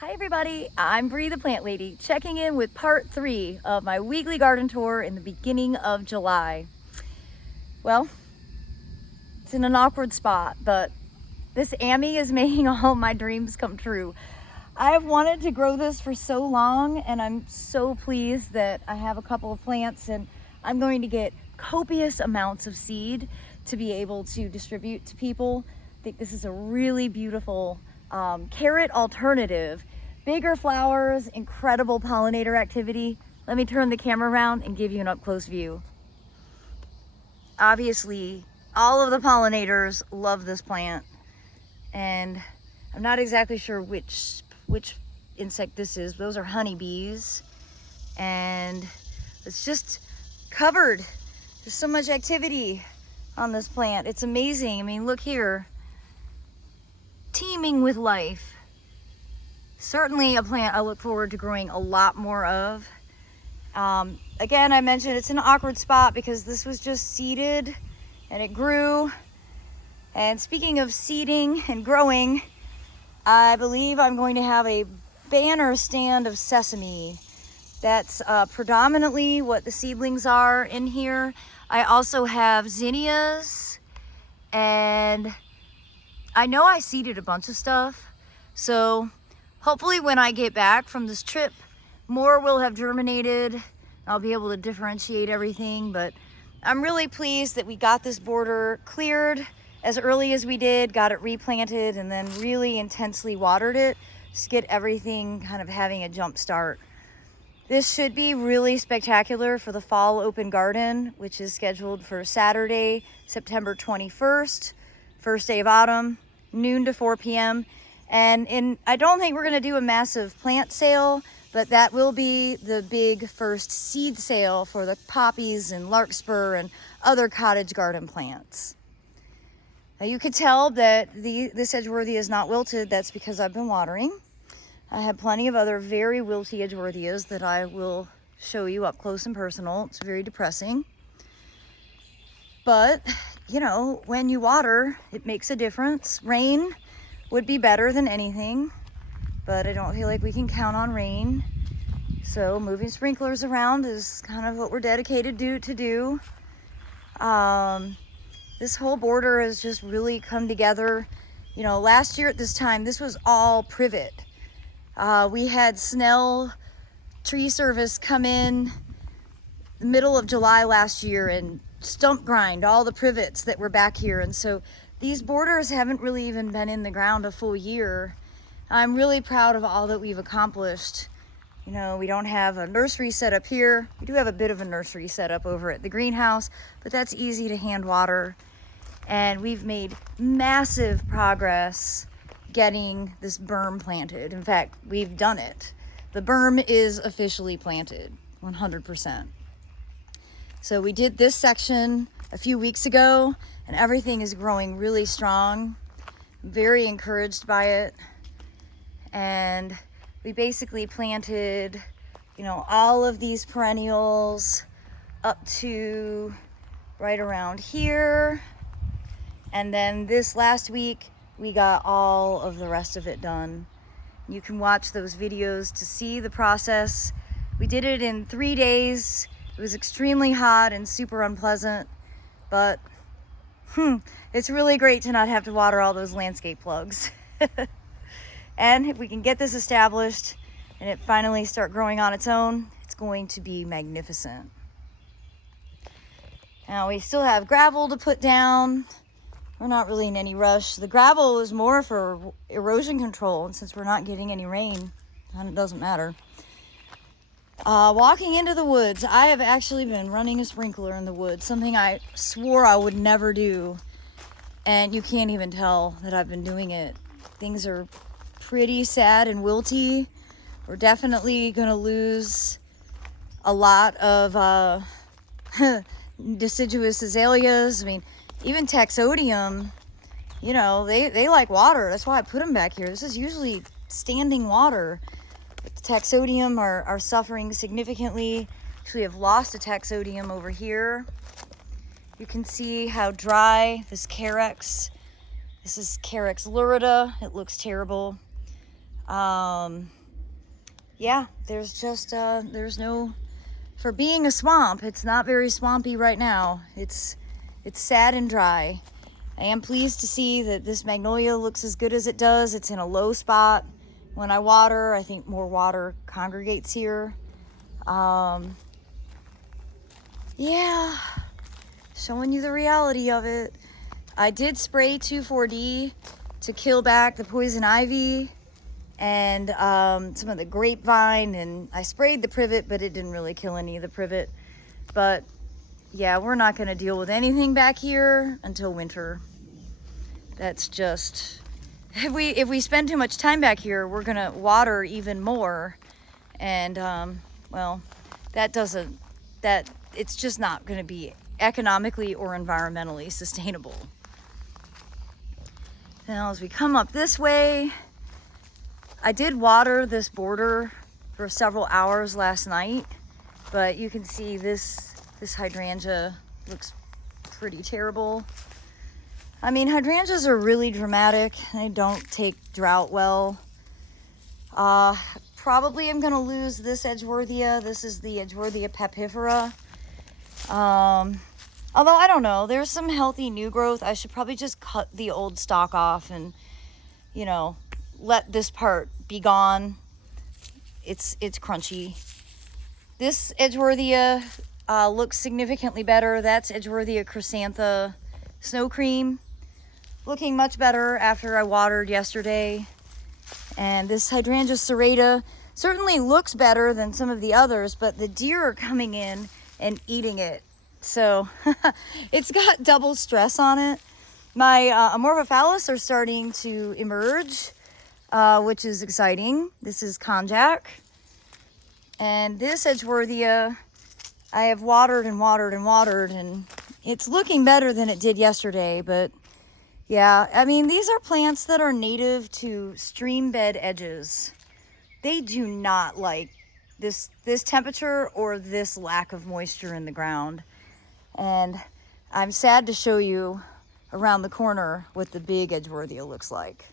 Hi everybody, I'm Bree the Plant Lady, checking in with part 3 of my weekly garden tour in the beginning of July. Well, it's in an awkward spot, but this Amy is making all my dreams come true. I've wanted to grow this for so long, and I'm so pleased that I have a couple of plants and I'm going to get copious amounts of seed to be able to distribute to people. I think this is a really beautiful carrot alternative. Bigger flowers, incredible pollinator activity. Let me turn the camera around and give you an up-close view. Obviously, all of the pollinators love this plant, and I'm not exactly sure which insect this is. Those are honeybees, and it's just covered. There's so much activity on this plant. It's amazing. I mean, look here, teeming with life. Certainly a plant I look forward to growing a lot more of. Again, I mentioned it's an awkward spot because this was just seeded and it grew. And speaking of seeding and growing, I believe I'm going to have a banner stand of sesame. That's predominantly what the seedlings are in here. I also have zinnias, and I know I seeded a bunch of stuff, so hopefully when I get back from this trip, more will have germinated. I'll be able to differentiate everything, but I'm really pleased that we got this border cleared as early as we did, got it replanted, and then really intensely watered it to get everything kind of having a jump start. This should be really spectacular for the fall open garden, which is scheduled for Saturday, September 21st, first day of autumn, noon to 4 p.m. And I don't think we're gonna do a massive plant sale, but that will be the big first seed sale for the poppies and larkspur and other cottage garden plants. Now you could tell that this Edgeworthia is not wilted. That's because I've been watering. I have plenty of other very wilty Edgeworthias that I will show you up close and personal. It's very depressing. But, you know, when you water, it makes a difference. Rain would be better than anything, but I don't feel like we can count on rain. So moving sprinklers around is kind of what we're dedicated to do. This whole border has just really come together. You know, last year at this time, this was all privet. We had Snell Tree Service come in the middle of July last year and stump grind all the privets that were back here. And so these borders haven't really even been in the ground a full year. I'm really proud of all that we've accomplished. You know, we don't have a nursery set up here. We do have a bit of a nursery set up over at the greenhouse, but that's easy to hand water. And we've made massive progress getting this berm planted. In fact, we've done it. The berm is officially planted, 100%. So we did this section a few weeks ago, and everything is growing really strong. I'm very encouraged by it. And we basically planted, you know, all of these perennials up to right around here. And then this last week, we got all of the rest of it done. You can watch those videos to see the process. We did it in 3 days. It was extremely hot and super unpleasant, but it's really great to not have to water all those landscape plugs. And if we can get this established and it finally start growing on its own, it's going to be magnificent. Now we still have gravel to put down. We're not really in any rush. The gravel is more for erosion control, and since we're not getting any rain, it doesn't matter. Walking into the woods, I have actually been running a sprinkler in the woods, something I swore I would never do, and you can't even tell that I've been doing it. Things are pretty sad and wilty. We're definitely gonna lose a lot of deciduous azaleas. I mean, even taxodium, you know, they like water. That's why I put them back here. This is usually standing water. But the taxodium are suffering significantly. Actually, I've lost a taxodium over here. You can see how dry this Carex. This is Carex lurida. It looks terrible. Yeah, there's just, there's no, for being a swamp, it's not very swampy right now. It's sad and dry. I am pleased to see that this magnolia looks as good as it does. It's in a low spot. When I water, I think more water congregates here. Yeah, showing you the reality of it. I did spray 2,4-D to kill back the poison ivy and some of the grapevine, and I sprayed the privet, but it didn't really kill any of the privet. But yeah, we're not gonna deal with anything back here until winter. That's just, if we spend too much time back here, we're gonna water even more, and well, it's just not gonna be economically or environmentally sustainable. Now as we come up this way, I did water this border for several hours last night, but you can see this hydrangea looks pretty terrible. I mean, hydrangeas are really dramatic. They don't take drought well. Probably I'm gonna lose this Edgeworthia. This is the Edgeworthia papifera. Although I don't know, there's some healthy new growth. I should probably just cut the old stalk off and, you know, let this part be gone. It's crunchy. This Edgeworthia looks significantly better. That's Edgeworthia chrysantha snow cream. Looking much better after I watered yesterday. And this Hydrangea serrata certainly looks better than some of the others, but the deer are coming in and eating it. So it's got double stress on it. My Amorphophallus are starting to emerge, which is exciting. This is konjac. And this Edgeworthia, I have watered and watered and watered, and it's looking better than it did yesterday. But yeah, I mean, these are plants that are native to stream bed edges. They do not like this temperature or this lack of moisture in the ground. And I'm sad to show you around the corner what the big Edgeworthia looks like.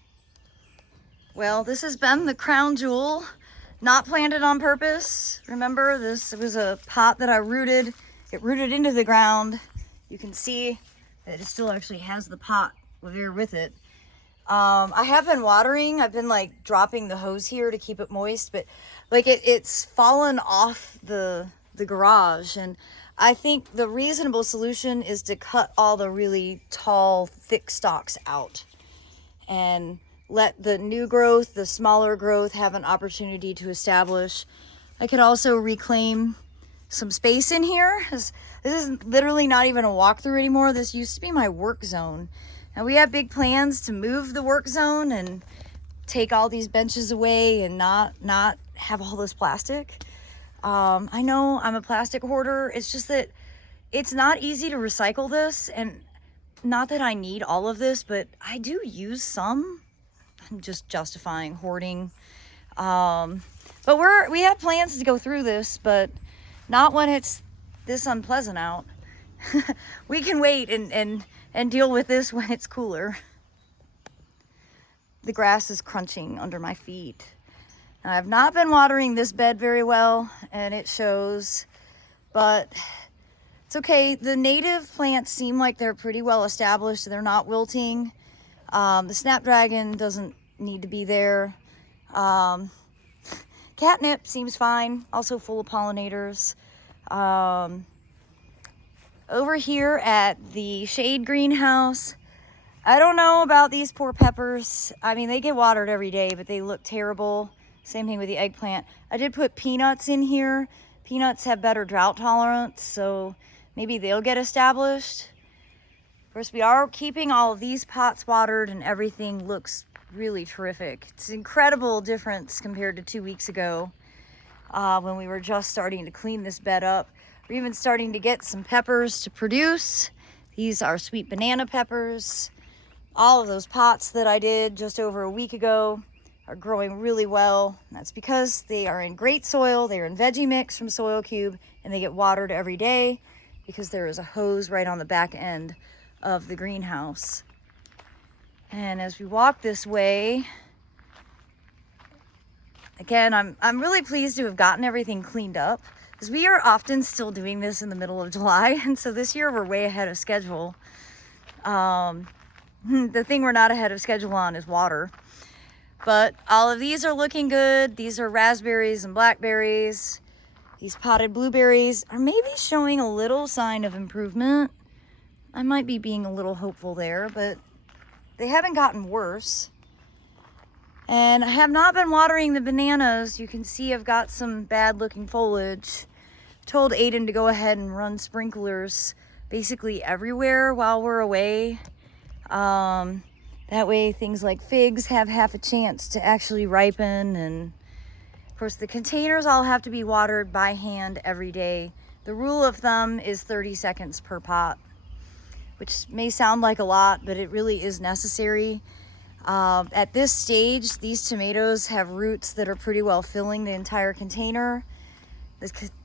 Well, this has been the crown jewel, not planted on purpose. Remember, this was a pot that I rooted. It rooted into the ground. You can see that it still actually has the pot there with it. I have been watering. I've been like dropping the hose here to keep it moist, but like it's fallen off the garage, and I think the reasonable solution is to cut all the really tall, thick stalks out and let the new growth, the smaller growth, have an opportunity to establish. I could also reclaim some space in here. This is literally not even a walkthrough anymore. This used to be my work zone. Now we have big plans to move the work zone and take all these benches away and not have all this plastic. I know I'm a plastic hoarder. It's just that it's not easy to recycle this, and not that I need all of this, but I do use some. I'm just justifying hoarding. But we have plans to go through this, but not when it's this unpleasant out. We can wait and deal with this when it's cooler. The grass is crunching under my feet. Now, I've not been watering this bed very well, and it shows, but it's okay. The native plants seem like they're pretty well established. They're not wilting. The snapdragon doesn't need to be there. Catnip seems fine, also full of pollinators. Over here at the shade greenhouse, I don't know about these poor peppers. I mean, they get watered every day, but they look terrible. Same thing with the eggplant. I did put peanuts in here. Peanuts have better drought tolerance, so maybe they'll get established. Of course, we are keeping all of these pots watered, and everything looks really terrific. It's an incredible difference compared to 2 weeks ago when we were just starting to clean this bed up. We're even starting to get some peppers to produce. These are sweet banana peppers. All of those pots that I did just over a week ago are growing really well. That's because they are in great soil. They are in veggie mix from Soil Cube, and they get watered every day because there is a hose right on the back end of the greenhouse. And as we walk this way, Again, I'm really pleased to have gotten everything cleaned up, because we are often still doing this in the middle of July, and so this year we're way ahead of schedule. The thing we're not ahead of schedule on is water. But all of these are looking good. These are raspberries and blackberries. These potted blueberries are maybe showing a little sign of improvement. I might be being a little hopeful there, but they haven't gotten worse. And I have not been watering the bananas. You can see I've got some bad looking foliage. Told Aiden to go ahead and run sprinklers basically everywhere while we're away. That way things like figs have half a chance to actually ripen. And of course the containers all have to be watered by hand every day. The rule of thumb is 30 seconds per pot, which may sound like a lot, but it really is necessary. At this stage, these tomatoes have roots that are pretty well filling the entire container.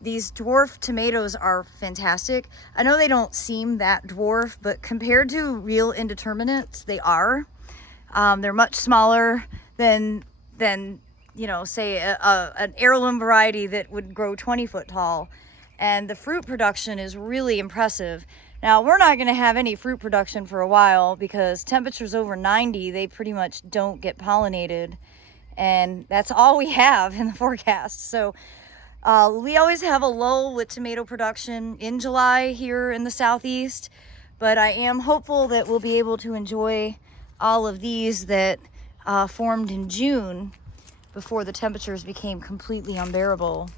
These dwarf tomatoes are fantastic. I know they don't seem that dwarf, but compared to real indeterminates, they are. They're much smaller than you know, say an heirloom variety that would grow 20 foot tall. And the fruit production is really impressive. Now, we're not going to have any fruit production for a while because temperatures over 90, they pretty much don't get pollinated. And that's all we have in the forecast. So we always have a lull with tomato production in July here in the southeast. But I am hopeful that we'll be able to enjoy all of these that formed in June before the temperatures became completely unbearable.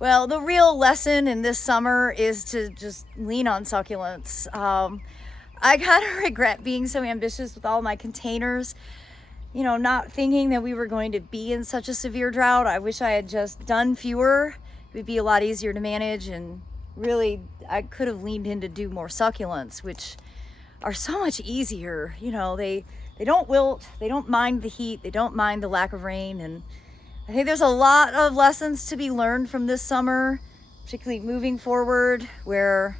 Well, the real lesson in this summer is to just lean on succulents. I kind of regret being so ambitious with all my containers, you know, not thinking that we were going to be in such a severe drought. I wish I had just done fewer. It would be a lot easier to manage, and really I could have leaned in to do more succulents, which are so much easier. You know, they don't wilt, they don't mind the heat, they don't mind the lack of rain, and I think there's a lot of lessons to be learned from this summer, particularly moving forward, where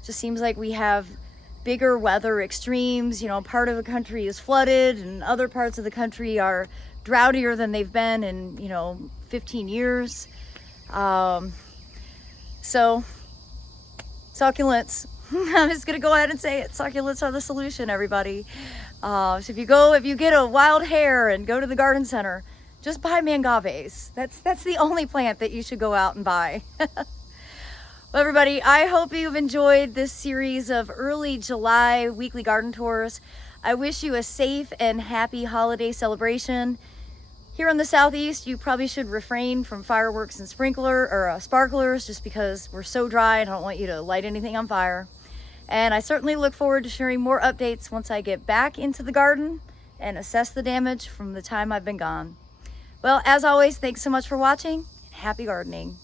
it just seems like we have bigger weather extremes. You know, part of the country is flooded and other parts of the country are droughtier than they've been in, you know, 15 years. So succulents, I'm just gonna go ahead and say it. Succulents are the solution, everybody. So if you get a wild hair and go to the garden center, just buy mangaves. That's the only plant that you should go out and buy. Well, everybody, I hope you've enjoyed this series of early July weekly garden tours. I wish you a safe and happy holiday celebration. Here in the southeast, you probably should refrain from fireworks and sparklers, just because we're so dry and I don't want you to light anything on fire. And I certainly look forward to sharing more updates once I get back into the garden and assess the damage from the time I've been gone. Well, as always, thanks so much for watching, and happy gardening.